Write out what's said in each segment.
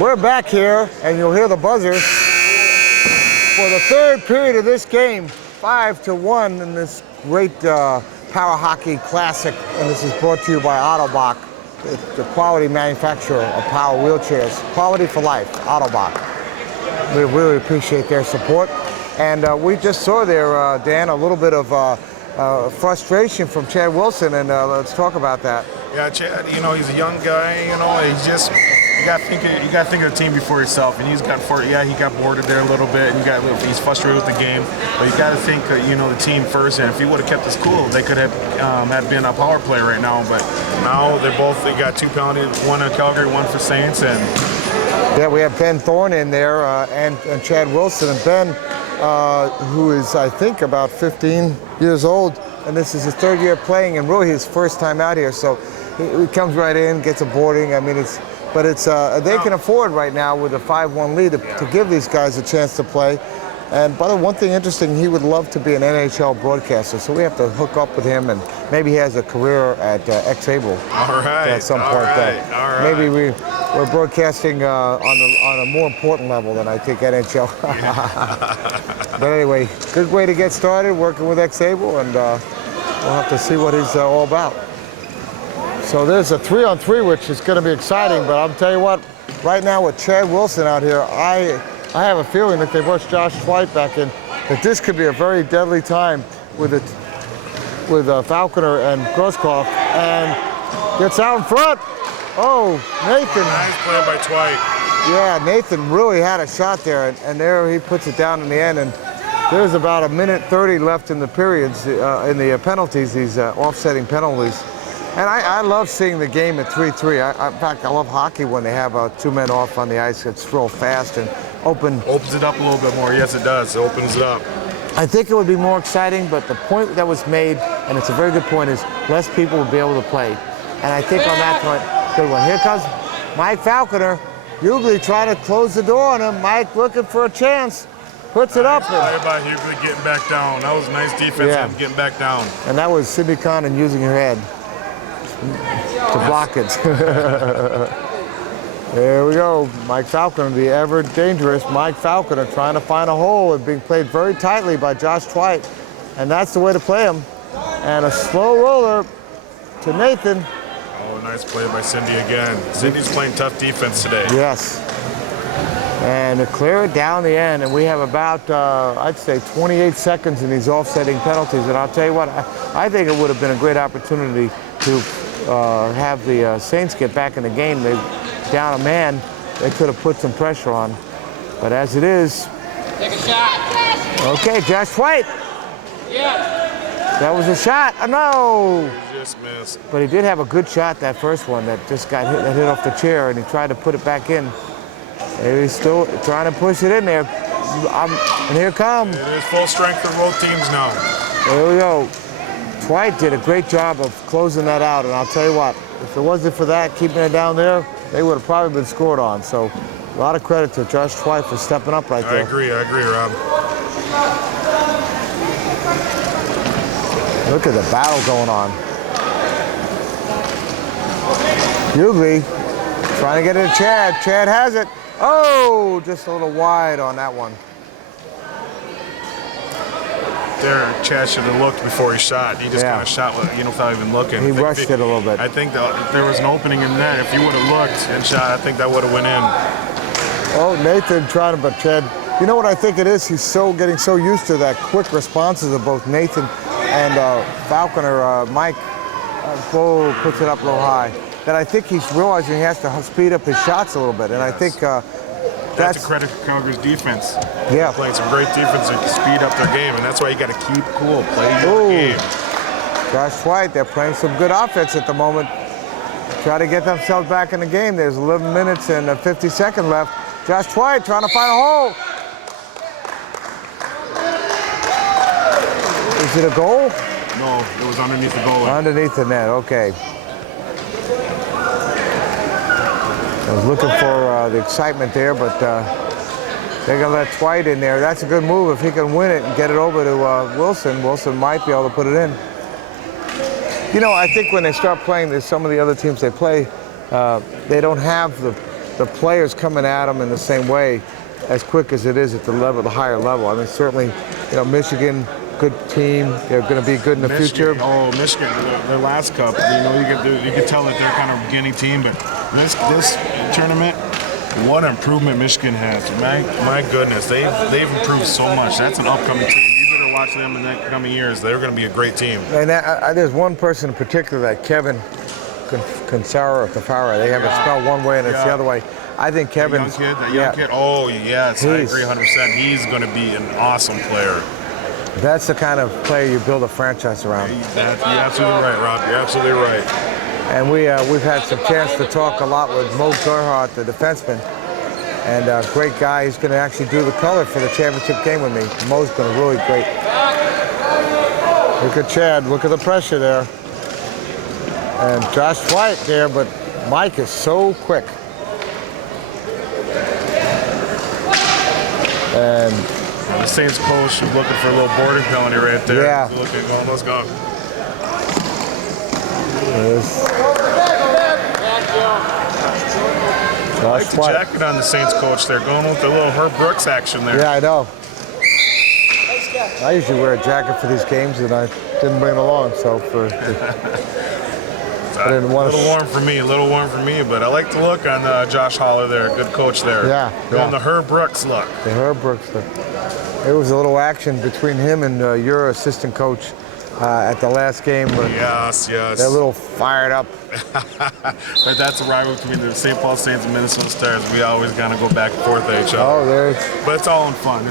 We're back here, and you'll hear the buzzers for the third period of this game, 5-1 in this great power hockey classic. And this is brought to you by Autobach, the quality manufacturer of power wheelchairs. Quality for life, Autobach. We really appreciate their support. And we just saw there, Dan, a little bit of frustration from Chad Wilson, and let's talk about that. Yeah, Chad, he's a young guy, he's just, you got to think of the team before yourself, and he got boarded there a little bit, and he's frustrated with the game, but you got to think, the team first, and if he would have kept his cool, they could have had been a power play right now, but now they got 2 penalties, one in Calgary, one for Saints, and... Yeah, we have Ben Thorne in there, and Chad Wilson, and Ben, who is, I think, about 15 years old, and this is his 3rd year playing, and really his first time out here, so he comes right in, gets a boarding. I mean, they can afford right now with a 5-1 lead to give these guys a chance to play. And by the way, one thing interesting, he would love to be an NHL broadcaster, so we have to hook up with him, and maybe he has a career at Xable at some point. All right. Maybe we're broadcasting on a more important level than I think NHL. But anyway, good way to get started working with Xable, and we'll have to see what he's all about. So there's a 3-on-3, which is going to be exciting, but I'll tell you what, right now with Chad Wilson out here, I have a feeling that they rushed Josh White back in, that this could be a very deadly time with Falconer and Grosskopf, and gets out in front. Oh, Nathan. Nice play by Dwight. Yeah, Nathan really had a shot there, and there he puts it down in the end, and there's about 1:30 left in the periods, in the penalties, these offsetting penalties. And I love seeing the game at 3-3. In fact, I love hockey when they have 2 men off on the ice. It's real fast and open. Opens it up a little bit more. Yes, it does. It opens it up. I think it would be more exciting, but the point that was made, and it's a very good point, is less people would be able to play. And I think on that point, good one. Here comes Mike Falconer. Hughley trying to close the door on him. Mike looking for a chance. Puts it up. Nice play by Hughley getting back down. That was a nice defense, him getting back down. And that was Sidney Condon using her head to block it. There we go. Mike Falconer, the ever dangerous Mike Falconer, trying to find a hole and being played very tightly by Josh Dwight. And that's the way to play him. And a slow roller to Nathan. Oh, nice play by Cindy again. Cindy's playing tough defense today. Yes. And to clear it down the end, and we have about, I'd say, 28 seconds in these offsetting penalties. And I'll tell you what, I think it would have been a great opportunity to have the Saints get back in the game. They down a man, they could have put some pressure on. But as it is, take a shot. Okay, Josh White. Yeah. That was a shot. Oh, no. He just missed. But he did have a good shot, that first one that just got hit off the chair, and he tried to put it back in. And he's still trying to push it in there. And here comes. It is full strength for both teams now. There we go. Dwight did a great job of closing that out, and I'll tell you what, if it wasn't for that, keeping it down there, they would have probably been scored on. So a lot of credit to Josh Dwight for stepping up right there. I agree, Rob. Look at the battle going on. Hughley trying to get it to Chad. Chad has it. Oh, just a little wide on that one. There, Chad should have looked before he shot. He just kind of shot without even looking. He rushed it a little bit. I think there was an opening in net. If he would have looked and shot, I think that would have went in. Oh, Nathan trying to, but Chad, you know what I think it is? He's getting so used to that quick responses of both Nathan and Falconer. Mike puts it up a little high. That I think he's realizing he has to speed up his shots a little bit. And I think that's a credit to Calgary's defense. Yeah. They're playing some great defense to speed up their game, and that's why you got to keep cool, play your game. Josh White, they're playing some good offense at the moment. Try to get themselves back in the game. There's 11 minutes and 50 seconds left. Josh White trying to find a hole. Is it a goal? No, it was underneath the goal. Underneath the net, okay. I was looking for the excitement there, but they're going to let Dwight in there. That's a good move. If he can win it and get it over to Wilson, Wilson might be able to put it in. You know, I think when they start playing, there's some of the other teams they play, they don't have the players coming at them in the same way as quick as it is at the higher level. I mean, certainly, Michigan, good team. They're going to be good in the future. Oh, Michigan, their last cup. You could tell that they're kind of a beginning team, but this tournament, what improvement Michigan has. My goodness, they've improved so much. That's an upcoming team. You better watch them in the coming years. They're going to be a great team. And there's one person in particular, that Kevin Kansara or Kafara. They have it spelled one way and it's the other way. I think Kevin's that young kid. Oh yes, I agree 100%. He's going to be an awesome player. That's the kind of player you build a franchise around. You're absolutely right, Rob. You're absolutely right. And we've had some chance to talk a lot with Mo Gerhardt, the defenseman, and a great guy. He's going to actually do the color for the championship game with me. Mo's been really great. Look at Chad. Look at the pressure there. And Josh White there, but Mike is so quick. And the Saints coach is looking for a little boarding penalty right there. Yeah. He's looking, let's go. I like the jacket on the Saints coach. They're going with the little Herb Brooks action there. Yeah, I know. I usually wear a jacket for these games, and I didn't bring it along, so I didn't want a little warm for me, but I like the look on Josh Holler there. Good coach there. Yeah. Going the Herb Brooks look. The Herb Brooks look. It was a little action between him and your assistant coach at the last game. Yes. They're a little fired up. But that's a rivalry between the St. Paul Saints and Minnesota Stars. We always gotta go back and forth at each other. But it's all in fun.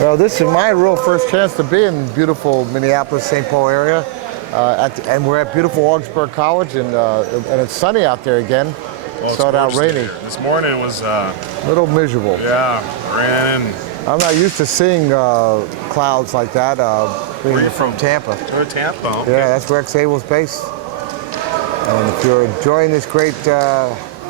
Well, this is my real first chance to be in beautiful Minneapolis, St. Paul area. And we're at beautiful Augsburg College, and it's sunny out there again. Well, Started out rainy. This morning was a little miserable. Yeah, ran. I'm not used to seeing clouds like that. Being from Tampa. Or Tampa. Okay. Yeah, that's where X-Able's based. And if you're enjoying this great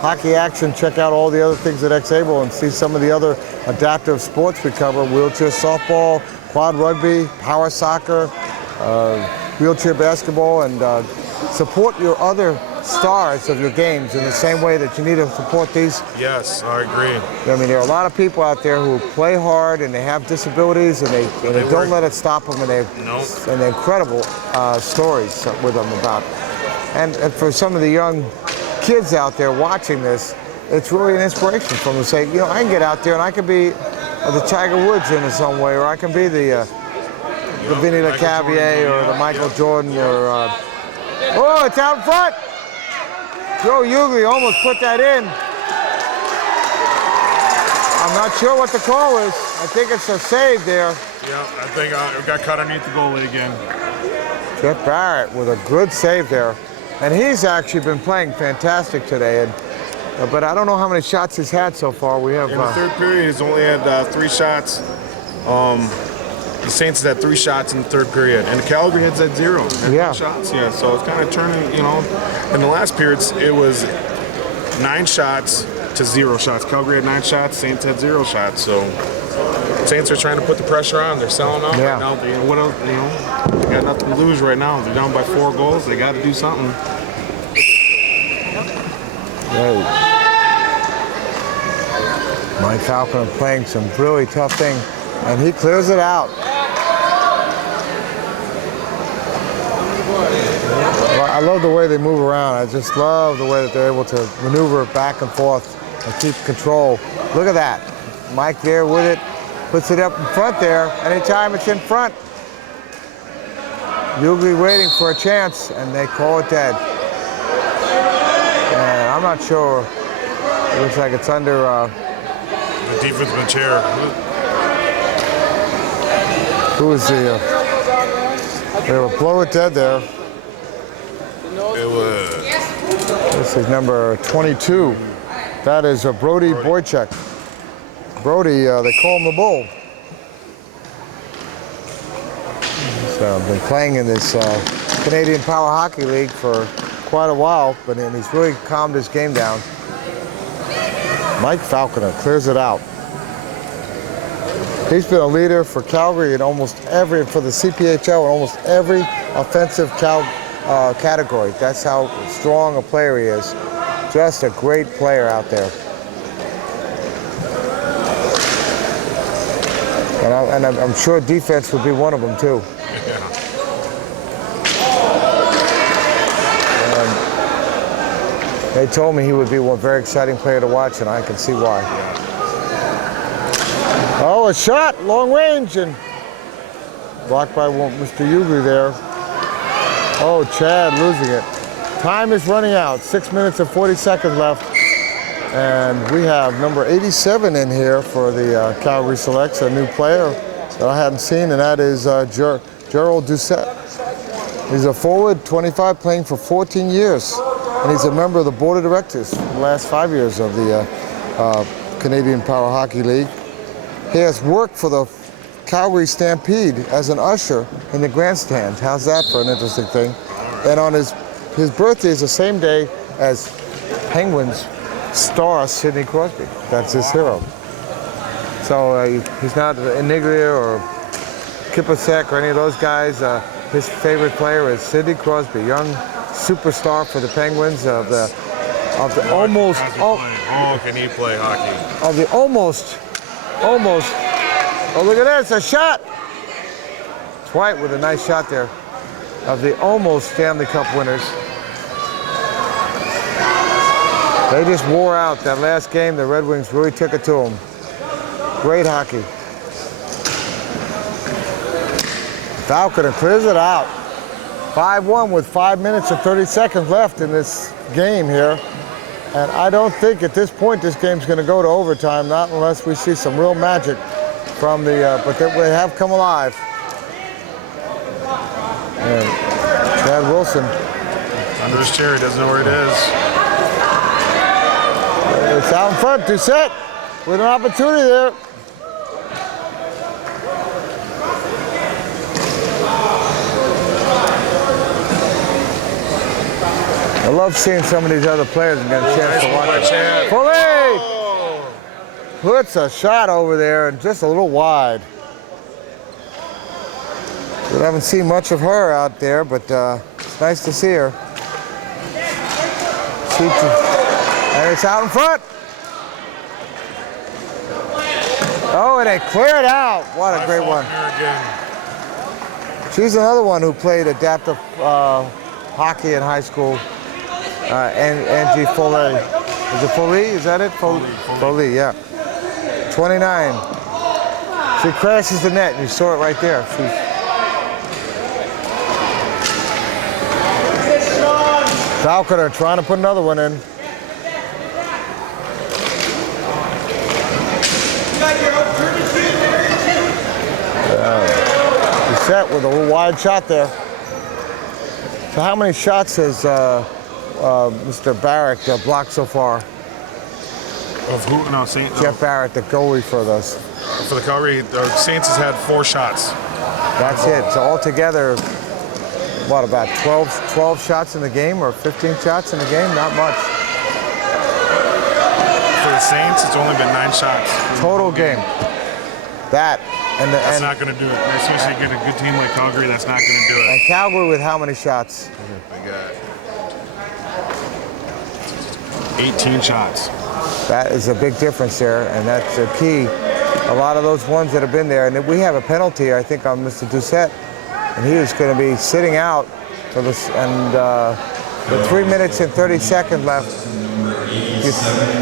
hockey action, check out all the other things at X-Able and see some of the other adaptive sports we cover: wheelchair softball, quad rugby, power soccer, wheelchair basketball, and support your other stars of your games in the same way that you need to support these. Yes, I agree. I mean, there are a lot of people out there who play hard and they have disabilities, and they don't let it stop them, and they're incredible stories with them about. And for some of the young kids out there watching this, it's really an inspiration for them to say, I can get out there and I can be the Tiger Woods in some way, or I can be the Vinny LeCavier or the Michael Jordan, or oh, it's out in front. Joe Ugly almost put that in. I'm not sure what the call is. I think it's a save there. Yeah, I think it got cut underneath the goalie again. Jeff Barrett with a good save there. And he's actually been playing fantastic today. But I don't know how many shots he's had so far. We have in the third period, he's only had 3 shots. The Saints had 3 shots in the third period, and the Calgary had 0. Shots. Yeah, so it's kind of turning. In the last periods, it was 9 shots to 0 shots. Calgary had 9 shots. Saints had 0 shots. So Saints are trying to put the pressure on. They're selling out right now. What else? They got nothing to lose right now. They're down by 4 goals. They got to do something. Mike Falconer playing some really tough thing, and he clears it out. I love the way they move around. I just love the way that they're able to maneuver back and forth and keep control. Look at that. Mike there with it, puts it up in front there. Anytime it's in front, Ugly waiting for a chance, and they call it dead. And I'm not sure. It looks like it's under the defenseman chair. Who is the? They were blow it dead there. It was. This is number 22. That is Brody Boychuk. Brody, they call him the Bull. So I've been playing in this Canadian Power Hockey League for quite a while, but he's really calmed his game down. Mike Falconer clears it out. He's been a leader for Calgary in for the CPHL in almost every offensive category. That's how strong a player he is. Just a great player out there. And I'm sure defense would be one of them too. And they told me he would be one very exciting player to watch, and I can see why. Oh, a shot, long range, and blocked by Mr. Ugly there. Oh, Chad losing it. Time is running out. 6 minutes and 40 seconds left. And we have number 87 in here for the Calgary Selects, a new player that I hadn't seen, and that is Gerald Doucette. He's a forward, 25, playing for 14 years. And he's a member of the board of directors for the last 5 years of the Canadian Power Hockey League. He has worked for the Calgary Stampede as an usher in the grandstand. How's that for an interesting thing? And on his birthday is the same day as Penguins star Sidney Crosby. That's his hero. So he's not Iniglia or Kipasek or any of those guys. His favorite player is Sidney Crosby, young superstar for the Penguins of the almost. Oh, can he play hockey? Of the almost. Oh, look at that! It's a shot. It's White with a nice shot there. Of the almost Stanley Cup winners. They just wore out that last game. The Red Wings really took it to them. Great hockey. Falconer clears it out. 5-1 with 5 minutes and 30 seconds left in this game here. And I don't think at this point this game's going to go to overtime, not unless we see some real magic from the, but they have come alive. And Chad Wilson. Under his chair, he doesn't know where it is. It's out in front, Doucette with an opportunity there. I love seeing some of these other players and getting a chance to watch them. Foley puts a shot over there and just a little wide. We haven't seen much of her out there, but it's nice to see her. And it's out in front. Oh, and they clear it out. What a great one. She's another one who played adaptive hockey in high school. Angie Foley. Is it Foley? Is that it? Foley, yeah. 29. She crashes the net. You saw it right there. Falconer trying to put another one in. Set with a little wide shot there. So how many shots has Mr. Barrett blocked so far? Of who? No, Saints. Jeff Barrett, the goalie for us. For the Calgary, the Saints has had 4 shots. That's it. So altogether, what, about 12 shots in the game or 15 shots in the game? Not much. For the Saints, it's only been 9 shots. Total game. That's not going to do it. Especially get a good team like Calgary, that's not going to do it. And Calgary with how many shots? They got 18 shots. That is a big difference there, and that's the key. A lot of those ones that have been there, and we have a penalty, I think, on Mr. Doucette, and he is going to be sitting out for this. And with 3 minutes and 30 seconds left,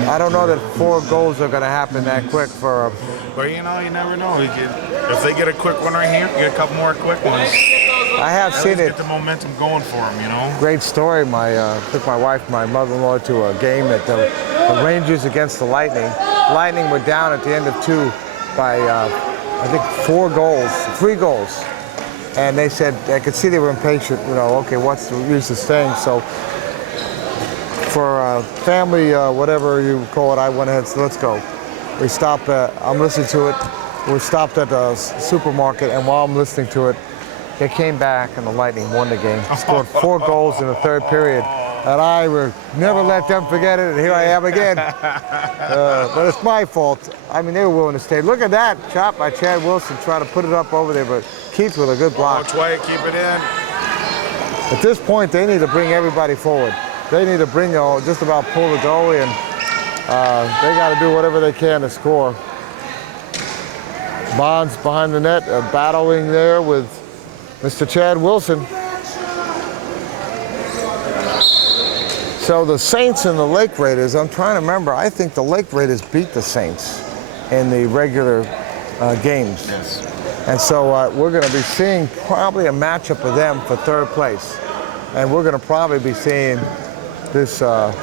I don't know that 4 goals are going to happen that quick for a. But you know, you never know. If they get a quick one right here, you get a couple more quick ones. I have seen it. Get the momentum going for them, you know. Great story. Took my wife, my mother-in-law, to a game at the Rangers against the Lightning. Lightning were down at the end of 2 by I think 3 goals, and they said I could see they were impatient. You know, okay, what's the use of staying? So for family, whatever you call it, I went ahead and said, let's go. We stopped. I'm listening to it. We stopped at the supermarket, and while I'm listening to it, they came back, and the Lightning won the game. Scored 4 goals in the 3rd period, and I would never let them forget it. And here I am again. But it's my fault. I mean, they were willing to stay. Look at that shot by Chad Wilson, trying to put it up over there, but Keith with a good block. White, keep it in. At this point, they need to bring everybody forward. they need to bring just about pull the goalie, and they got to do whatever they can to score. Bonds behind the net, battling there with Mr. Chad Wilson. So the Saints and the Lake Raiders, I'm trying to remember, I think the Lake Raiders beat the Saints in the regular games. Yes. And so we're going to be seeing probably a matchup of them for third place. And we're going to probably be seeing the Stars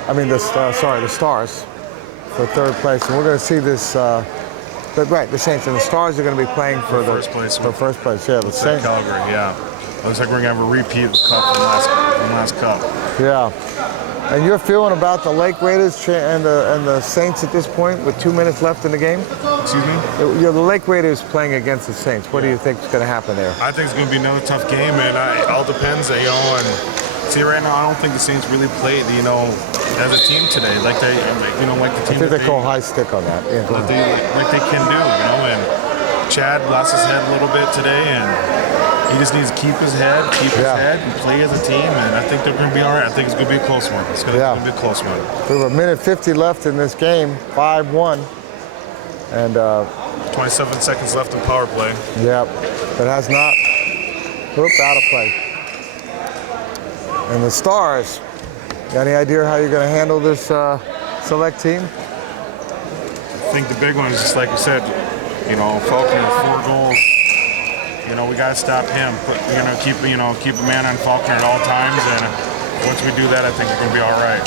for third place. And we're going to see this, the Saints and the Stars are going to be playing for the first place. For first place, yeah. The Saints. Calgary, yeah. Looks like we're going to have a repeat of the cup from last cup. Yeah. And your feeling about the Lake Raiders and the Saints at this point with 2 minutes left in the game? Excuse me? The Lake Raiders playing against the Saints. What do you think is going to happen there? I think it's going to be another tough game, and it all depends, and see, right now, I don't think the Saints really played, as a team today, like the team. I think they call high stick on that. Yeah, like they can do, and Chad lost his head a little bit today, and he just needs to keep his head, and play as a team, and I think they're going to be all right. I think it's going to be a close one. It's going to be a close one. We have a minute 50 left in this game, 5-1, and 27 seconds left in power play. Yep, it has not. Out of play. And the Stars, got any idea how you're going to handle this select team? I think the big one is just like you said, Falcon with 4 goals. We got to stop him. Keep a man on Falcon at all times, and once we do that, I think we're going to be all right.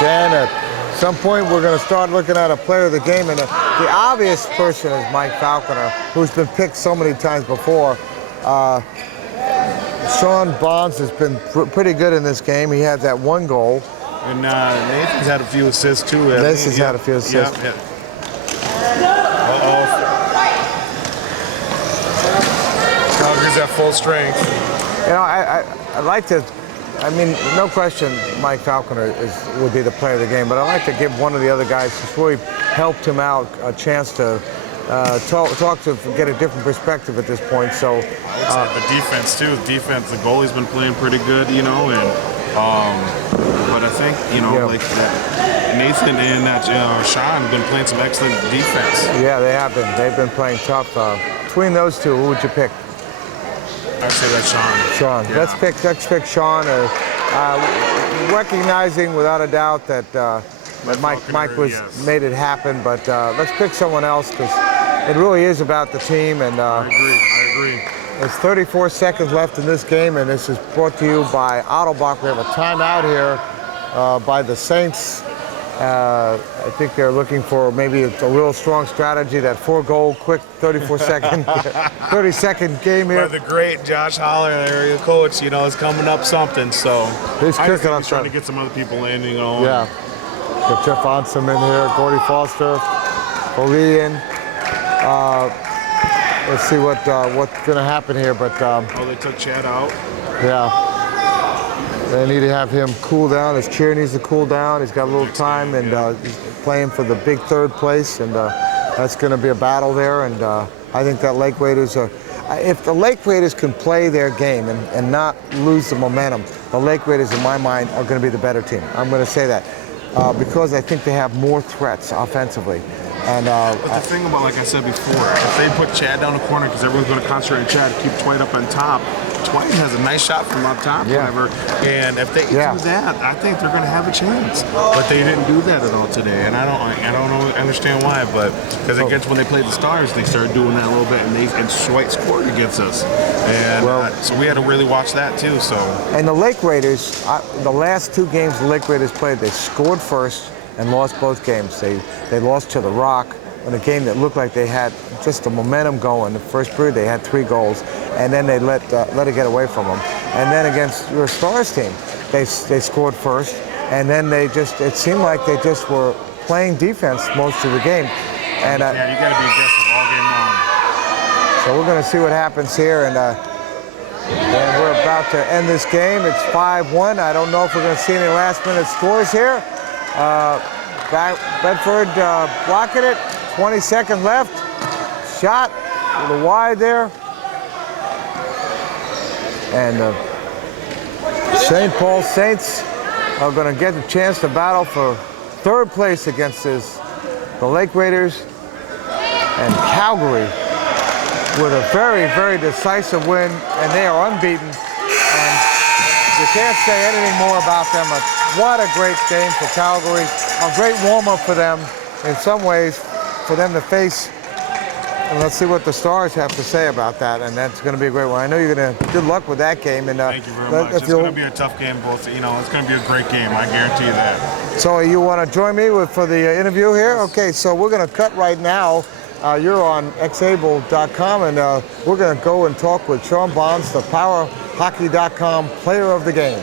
Dan, at some point, we're going to start looking at a player of the game, and the obvious person is Mike Falconer, who's been picked so many times before. Sean Bonds has been pretty good in this game. He had that 1 goal. And Nathan's had a few assists too. Nathan's had a few assists. Yeah. Calgary's at full strength. I'd like to, no question Mike Falconer would be the player of the game, but I'd like to give one of the other guys who's really helped him out a chance to talk to get a different perspective at this point. So the defense too. The goalie's been playing pretty good, but I think like that Nathan and that Sean have been playing some excellent defense. Yeah, they have been. They've been playing tough. Between those two, who would you pick? I'd say that's Sean. Sean. Yeah. Let's pick Sean. Recognizing without a doubt that Mike made it happen, but let's pick someone else because it really is about the team. And I agree. There's 34 seconds left in this game, and this is brought to you by Autobach. We have a timeout here by the Saints. I think they're looking for maybe a real strong strategy, that 4-goal, quick 30-second game here. By the great Josh Holler, area coach, is coming up something. So he's trying to get some other people in, Yeah. Got Jeff Onsom in here, Gordy Foster, O'Lean. Let's see what's going to happen here, but they took Chad out. Yeah, they need to have him cool down. His chair needs to cool down. He's got a little time, and he's playing for the big third place, and that's going to be a battle there. And I think that Lake Raiders if the Lake Raiders can play their game and not lose the momentum, the Lake Raiders, in my mind, are going to be the better team. I'm going to say that because I think they have more threats offensively. And but the thing about, like I said before, if they put Chad down the corner, because everyone's going to concentrate on Chad, keep Dwight up on top. Dwight has a nice shot from up top, whatever. And if they do that, I think they're going to have a chance. But they didn't do that at all today, and I don't understand why. But because when they played the Stars, they started doing that a little bit, and Dwight scored against us, and so we had to really watch that too. So. And the Lake Raiders, the last 2 games the Lake Raiders played, they scored first and lost both games. They lost to the Rock in a game that looked like they had just the momentum going. The first period they had 3 goals, and then they let it get away from them. And then against your Stars team, they scored first, and then it seemed like they just were playing defense most of the game. And you got to be aggressive all game long. So we're going to see what happens here, and we're about to end this game. It's 5-1. I don't know if we're going to see any last-minute scores here. Bedford blocking it. 20 seconds left. Shot a little wide there. And St. Paul Saints are going to get the chance to battle for third place against the Lake Raiders and Calgary with a very, very decisive win, and they are unbeaten. And you can't say anything more about them. What a great game for Calgary, a great warm-up for them in some ways, for them to face. And let's see what the Stars have to say about that, and that's going to be a great one. I know you're going to good luck with that game. And thank you very much. It's going to be a tough game, both. You know, it's going to be a great game. I guarantee you that. So you want to join me for the interview here? Okay, so we're going to cut right now. You're on xable.com, and we're going to go and talk with Sean Bonds, the PowerHockey.com player of the game.